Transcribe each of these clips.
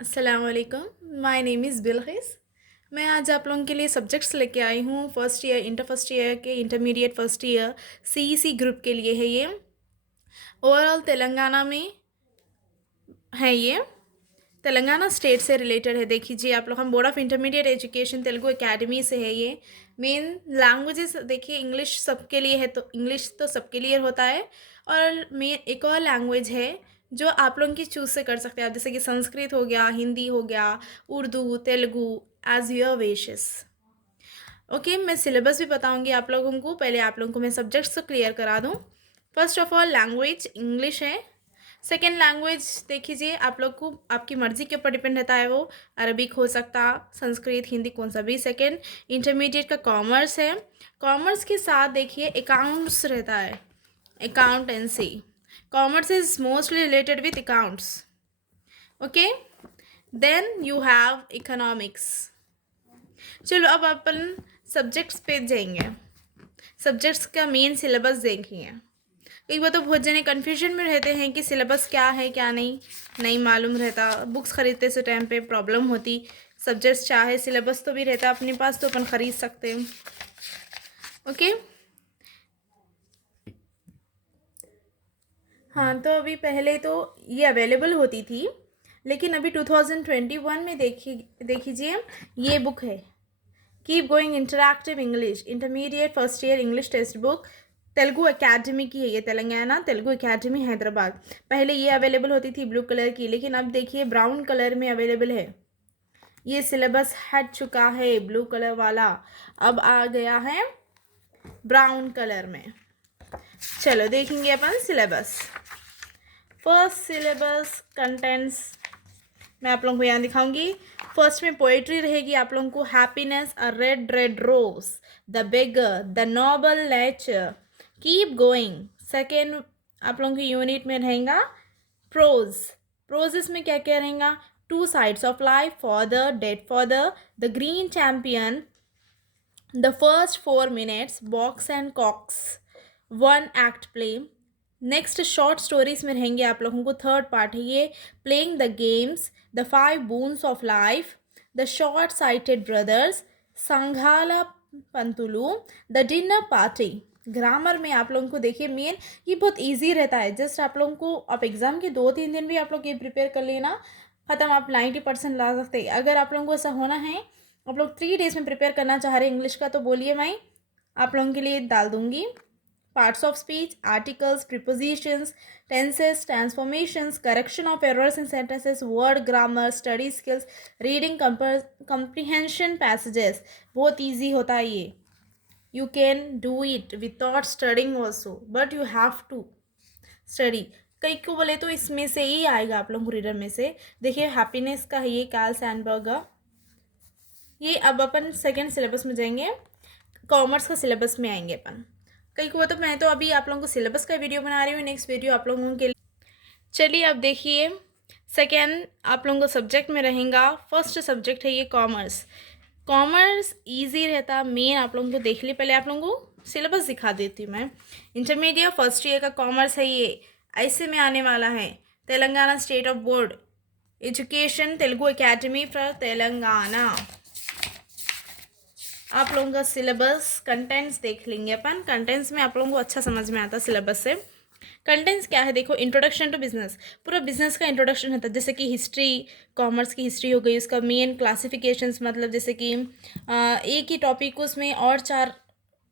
अस्सलाम वालेकुम। My name is Bilkis. मैं आज आप लोगों के लिए सब्जेक्ट्स लेके आई हूँ। First year, inter first year के, intermediate first year CEC group के लिए है ये। ओवरऑल तेलंगाना में है ये। तेलंगाना स्टेट से रिलेटेड है। देख लीजिए आप लोग, हम board of intermediate education Telugu academy से है ये। मेन लैंग्वेजेस देखिए, इंग्लिश सबके लिए है, तो इंग्लिश तो सबके लिए होता है। और मेन एक और लैंग्वेज है जो आप लोगों की चूज़ से कर सकते हैं आप, जैसे कि संस्कृत हो गया, हिंदी हो गया, Urdu, Telugu, as your wishes. Okay, मैं सिलेबस भी बताऊंगी आप लोगों को। पहले आप लोगों को मैं सब्जेक्ट्स तो क्लियर करा दूँ। First of all language English है। सेकेंड लैंग्वेज देख लीजिए, आप लोग को आपकी मर्ज़ी के ऊपर डिपेंड रहता है, वो अरबिक हो सकता, संस्कृत, हिंदी, कौन सा भी। सेकेंड इंटरमीडिएट का कॉमर्स है। कॉमर्स के साथ देखिए अकाउंट्स रहता है, accountancy. Commerce is mostly related with accounts. Okay, then you have economics. चलो अब अपन सब्जेक्ट्स पे जाएंगे। सब्जेक्ट्स का मेन सिलेबस देखेंगे। कई बार तो बहुत जने कन्फ्यूजन में रहते हैं कि सिलेबस क्या है क्या नहीं, नहीं मालूम रहता। बुक्स खरीदते से टाइम पे प्रॉब्लम होती। सब्जेक्ट्स चाहे सिलेबस तो भी रहता अपने पास, तो अपन ख़रीद सकते हैं। ओके, हाँ, तो अभी पहले तो ये अवेलेबल होती थी, लेकिन अभी 2021 में देखिए ये बुक है, keep going interactive English intermediate first year English text book. Telugu academy की है ये, तेलंगाना तेलुगु एकेडमी हैदराबाद। पहले ये अवेलेबल होती थी ब्लू कलर की, लेकिन अब देखिए ब्राउन कलर में अवेलेबल है। ये सिलेबस हट चुका है ब्लू कलर वाला, अब आ गया है ब्राउन कलर में। चलो देखेंगे अपन सिलेबस। फर्स्ट सिलेबस कंटेंट्स मैं आप लोगों को यहाँ दिखाऊंगी। फर्स्ट में पोएट्री रहेगी आप लोगों को, happiness, a red red rose, the beggar, the noble nature, keep going. Second आप लोगों की यूनिट में रहेगा प्रोज। प्रोज इसमें क्या क्या रहेगा, two sides of life, father, dear father, the green champion, the first 4 minutes, Box and Cox, one act play. Next short stories में रहेंगे आप लोगों को, थर्ड पार्ट है ये, playing the games, the 5 boons of life, the short sighted brothers, Sanghala Pantulu, the dinner party. Grammar में आप लोगों को देखिए मेन ये बहुत इजी रहता है। जस्ट आप लोगों को, आप एग्जाम के 2-3 दिन भी आप लोग ये प्रिपेयर कर लेना, ख़त्म, आप 90% ला सकते हैं। अगर आप लोगों को ऐसा होना है, आप लोग 3 days में प्रिपेयर करना चाह रहे हैं इंग्लिश का, तो बोलिए, मैं आप लोगों के लिए डाल दूंगी। Parts of speech, articles, prepositions, tenses, transformations, correction of errors in sentences, word grammar, study skills, reading comprehension passages. बहुत ईजी होता है ये। You can do it without studying also, but you have to study. कई को बोले तो इसमें से ही आएगा आप लोगों को, रीडर में से। देखिए हैप्पीनेस का है ये, कार्ल सैनबर्गर। ये अब अपन सेकेंड सिलेबस में जाएंगे, कॉमर्स का सिलेबस में आएंगे अपन। कई को तो मैं तो अभी आप लोगों को सिलेबस का वीडियो बना रही हूँ, नेक्स्ट वीडियो आप लोगों के लिए। चलिए अब देखिए, सेकेंड आप लोगों को सब्जेक्ट में रहेगा, फर्स्ट सब्जेक्ट है ये कॉमर्स। कॉमर्स इजी रहता, मेन आप लोगों को देख ली। पहले आप लोगों को सिलेबस दिखा देती हूँ मैं। इंटरमीडिएट फर्स्ट ईयर का कॉमर्स है ये, ऐसे में आने वाला है। Telangana state of board education Telugu academy for Telangana. आप लोगों का सिलेबस कंटेंट्स देख लेंगे अपन। कंटेंट्स में आप लोगों को अच्छा समझ में आता सिलेबस से। कंटेंट्स क्या है देखो, इंट्रोडक्शन टू बिजनेस, पूरा बिजनेस का इंट्रोडक्शन होता है। जैसे कि हिस्ट्री, कॉमर्स की हिस्ट्री हो गई, उसका मेन क्लासिफिकेशंस, मतलब जैसे कि एक ही टॉपिक को उसमें और 4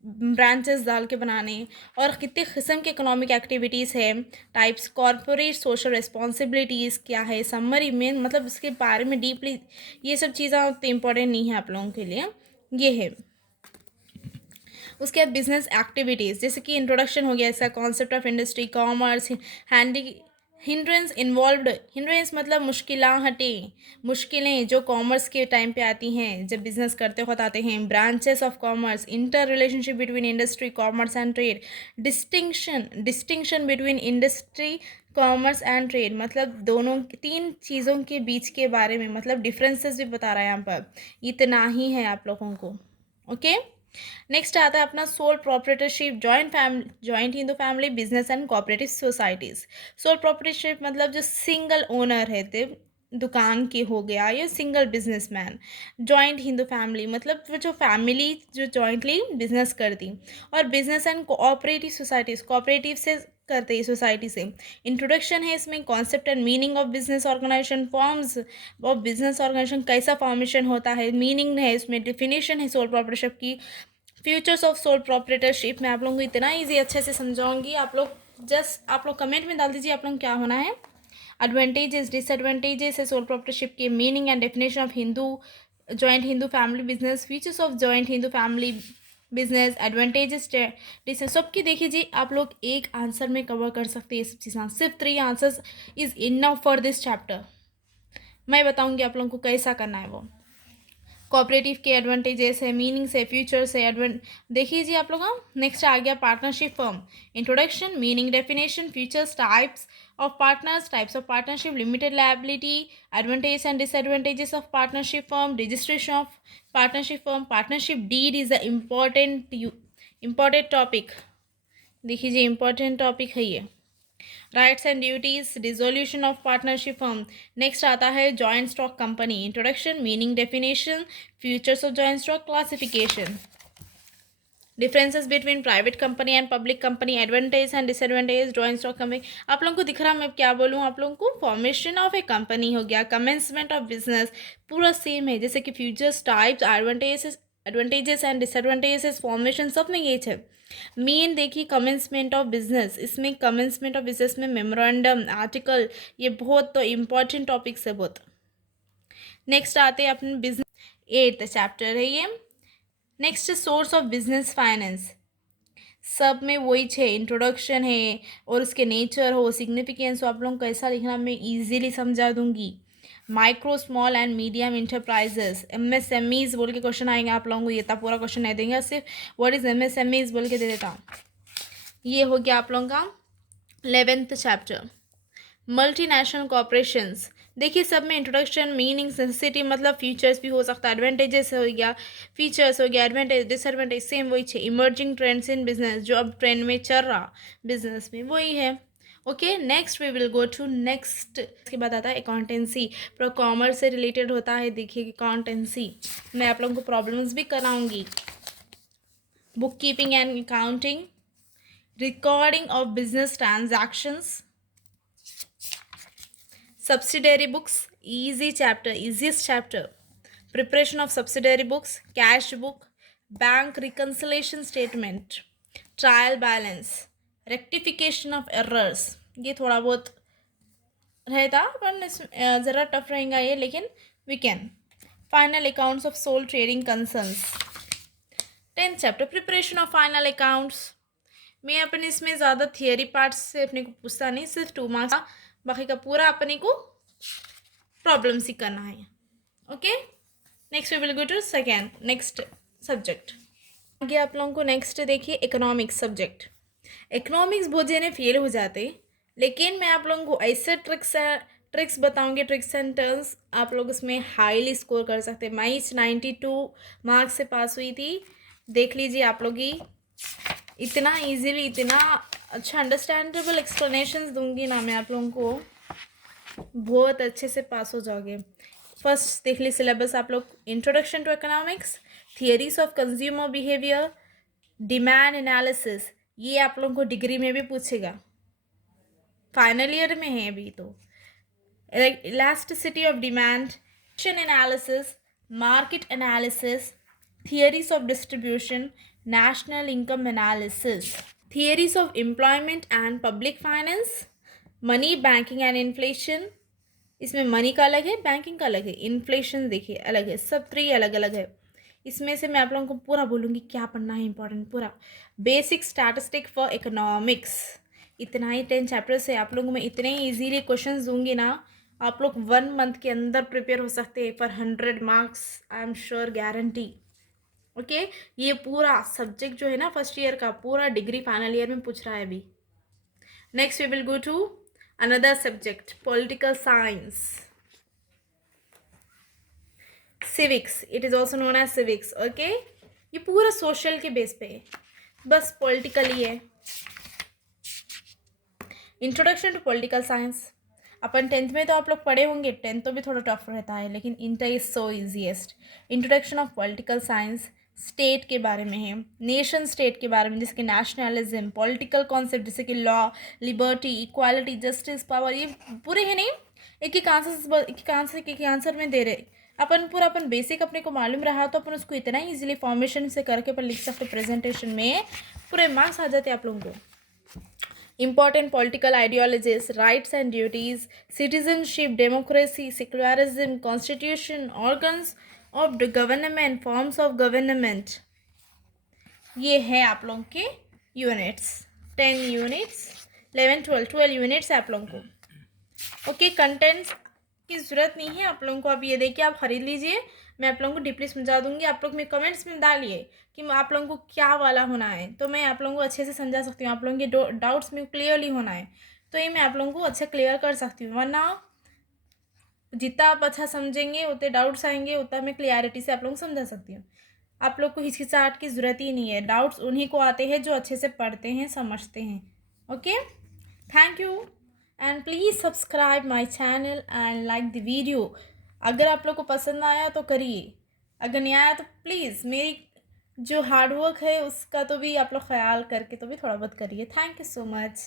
ब्रांचेस डाल के बनाने, और कितने किस्म के इकोनॉमिक एक्टिविटीज़ है, टाइप्स, कॉरपोरेट सोशल रिस्पॉन्सिबिलिटीज़ क्या है, समरी में, मतलब इसके बारे में डीपली ये सब चीज़ें उतनी इंपॉर्टेंट नहीं है आप लोगों के लिए, ये है। उसके बाद बिजनेस एक्टिविटीज़, जैसे कि इंट्रोडक्शन हो गया इसका, concept of industry, commerce, handy, hindrance involved. Hindrance मतलब मुश्किलें, मुश्किलें जो कॉमर्स के टाइम पे आती हैं, जब बिजनेस करते वक्त आते हैं। Branches of commerce, inter relationship between industry, commerce and trade, distinction between industry, commerce and trade, मतलब दोनों 3 चीज़ों के बीच के बारे में, मतलब डिफरेंसेस भी बता रहा है यहाँ पर। इतना ही है आप लोगों को। ओके, नेक्स्ट आता है अपना sole proprietorship, joint Hindu family, business and cooperative societies. Sole proprietorship मतलब जो सिंगल ओनर है, दुकान के हो गया, या single businessman. Joint Hindu family मतलब वो जो फैमिली जो जॉइंटली बिजनेस करती, और business and cooperative societies, cooperative से करते हैं सोसाइटी से। इंट्रोडक्शन है इसमें, concept and meaning of business organisation, forms of business organisation, कैसा फॉर्मेशन होता है, मीनिंग है इसमें, डिफिनेशन है सोल प्रोप्राइटरशिप की, फ्यूचर्स ऑफ सोल प्रोप्राइटरशिप। मैं आप लोगों को इतना ईजी अच्छे से समझाऊंगी, आप लोग कमेंट में डाल दीजिए आप लोग क्या होना है। एडवांटेजेस डिसएडवांटेजेस है सोल प्रोप्राइटरशिप के, meaning and definition of joint Hindu family business, features of joint Hindu family business, advantages dis, सबकी देखिए जी आप लोग एक आंसर में कवर कर सकते हैं ये सब चीज़ें। सिर्फ 3 answers is enough for this chapter. मैं बताऊंगी आप लोगों को कैसा करना है वो। कोऑपरेटिव के एडवांटेजेस है, मीनिंग्स है, फ्यूचर्स है, देखिए जी आप लोग। नेक्स्ट आ गया partnership firm, introduction, meaning, definition, features, types of partners, types of partnership, limited liability, advantage and disadvantages of partnership firm, registration of partnership firm, partnership deed is a important topic. देखिए जी important topic है ये। Rights and duties, dissolution of partnership firm. Next आता है joint stock company, introduction, meaning, definition, features of joint stock, classification, differences between private company and public company, advantage and disadvantage joint stock company. आप लोगों को दिख रहा मैं क्या बोलूँ आप लोगों को, फॉर्मेशन ऑफ ए कंपनी हो गया, कमेंसमेंट ऑफ बिजनेस, पूरा सेम है जैसे कि futures, types, advantages and disadvantages, formation, सब में ये है। मेन देखिए कमेंसमेंट ऑफ बिजनेस, इसमें कमेंसमेंट ऑफ बिजनेस में मेमोरेंडम, आर्टिकल, ये बहुत तो इम्पॉर्टेंट टॉपिक्स है बहुत। नेक्स्ट आते हैं अपने बिजनेस, 8th चैप्टर है ये। Next source of business finance, सब में वही है, इंट्रोडक्शन है और उसके नेचर हो, सिग्निफिकेंस हो, आप लोगों को कैसा लिखना मैं इजीली समझा दूंगी। Micro small and medium enterprises, MSMEs बोल के क्वेश्चन आएंगे आप लोगों को, ये पूरा क्वेश्चन नहीं देंगे, सिर्फ व्हाट इज MSMEs बोल के दे देता हूँ। ये हो गया आप लोगों का 11th चैप्टर। मल्टीनेशनल कॉर्पोरेशंस, देखिए सब में इंट्रोडक्शन, मीनिंग, नेसेसिटी मतलब फीचर्स भी हो सकता है, एडवांटेजेस हो गया, फीचर्स हो गया, एडवांटेज डिसएडवांटेज सेम वही है। इमर्जिंग ट्रेंड्स इन बिजनेस, जो अब ट्रेंड में चल रहा बिजनेस में वही है। Okay next we will go to next. इसके बाद आता है अकाउंटेंसी, पूरा कॉमर्स से रिलेटेड होता है। देखिए अकाउंटेंसी मैं आप लोगों को प्रॉब्लम्स भी कराऊंगी, bookkeeping and accounting, recording of business transactions, subsidiary books, easiest chapter, preparation of subsidiary books, cash book, bank reconciliation statement, trial balance, rectification of errors, ये थोड़ा बहुत रहता पर ज़रा टफ रहेगा ये, लेकिन we can. Final accounts of sole trading concerns, 10th chapter, preparation of final accounts. मैं अपने इसमें ज़्यादा थियरी पार्ट्स से अपने को पूछता नहीं, सिर्फ 2 मार्क्स, बाकी का पूरा अपने को प्रॉब्लम्स ही करना है। Okay next we will go to second next subject. आगे आप लोगों को नेक्स्ट देखिए इकोनॉमिक्स सब्जेक्ट। इकोनॉमिक्स बहुत जने फेल हो जाते, लेकिन मैं आप लोगों को ऐसे ट्रिक्स बताऊंगी, ट्रिक्स एंड टर्म्स, आप लोग उसमें हाईली स्कोर कर सकते हैं। मैं इस 92 मार्क्स से पास हुई थी, देख लीजिए आप लोग ही, इतना इजीली इतना अच्छा अंडरस्टैंडेबल एक्सप्लेनेशंस दूंगी ना मैं आप लोगों को, बहुत अच्छे से पास हो जाओगे। फर्स्ट देख ली सिलेबस आप लोग, introduction to economics, theories of consumer behaviour, demand analysis, ये आप लोगों को डिग्री में भी पूछेगा, फाइनल ईयर में है अभी तो। Elasticity of demand analysis, market analysis, theories of distribution, national income analysis, theories of employment and public finance, money, banking and inflation, इसमें मनी का अलग है, बैंकिंग का अलग है, इन्फ्लेशन देखिए अलग है, सब 3 अलग अलग है। इसमें से मैं आप लोगों को पूरा बोलूँगी क्या पढ़ना है इंपॉर्टेंट पूरा। बेसिक स्टैटिस्टिक फॉर इकोनॉमिक्स, इतना ही 10 चैप्टर से आप लोगों में इतने ही ईजीली क्वेश्चन दूंगी ना, आप लोग 1 मंथ के अंदर प्रिपेयर हो सकते हैं for 100 marks, I am sure, guarantee. Okay ये पूरा सब्जेक्ट जो है ना फर्स्ट ईयर का, पूरा डिग्री फाइनल ईयर में पूछ रहा है अभी। Next we will go to another subject, political science, civics, it is also known as civics. okay ये पूरा सोशल के बेस पे है, बस पॉलिटिकल ही है। इंट्रोडक्शन टू पॉलिटिकल साइंस, अपन 10th में तो आप लोग पढ़े होंगे, 10th तो भी थोड़ा टफ रहता है, लेकिन inter is so easiest. Introduction of political science, state के बारे में है, नेशन स्टेट के बारे में, जैसे कि नेशनलिज्म, पॉलिटिकल कॉन्सेप्ट जैसे कि law, liberty, equality, justice, power, ये पूरे हैं नहीं, एक आंसर में दे रहे। अपन बेसिक अपने को मालूम रहा तो अपन उसको इतना इजीली फॉर्मेशन से करके अपन लिख सकते, प्रेजेंटेशन में पूरे मार्क्स आ जाते आप लोगों को। Important political ideologies, rights and duties, citizenship, democracy, secularism, constitution, organs of the government, forms of government, ये है आप लोगों के यूनिट्स। 10 यूनिट्स, 11 12 यूनिट्स है आप लोगों को। ओके, कंटेंट्स की ज़रूरत नहीं है आप लोगों को, अब ये देखिए आप खरीद लीजिए, मैं आप लोगों को डीपली समझा दूंगी। आप लोग मेरे कमेंट्स में डालिए कि आप लोगों को क्या वाला होना है, तो मैं आप लोगों को अच्छे से समझा सकती हूँ। आप लोगों के डाउट्स में क्लियरली होना है तो ये मैं आप लोगों को अच्छे क्लियर कर सकती हूँ, वरना जितना आप अच्छा समझेंगे उतने डाउट्स आएंगे, उतना मैं क्लियरिटी से आप लोगों को समझा सकती हूँ। आप लोग को हिचकिचाहट की ज़रूरत ही नहीं है, डाउट्स उन्हीं को आते हैं जो अच्छे से पढ़ते हैं, समझते हैं। Okay, thank you and please subscribe my channel and like the video. अगर आप लोग को पसंद आया तो करिए, अगर नहीं आया तो प्लीज़ मेरी जो हार्डवर्क है उसका तो भी आप लोग ख्याल करके तो भी थोड़ा बहुत करिए। Thank you so much.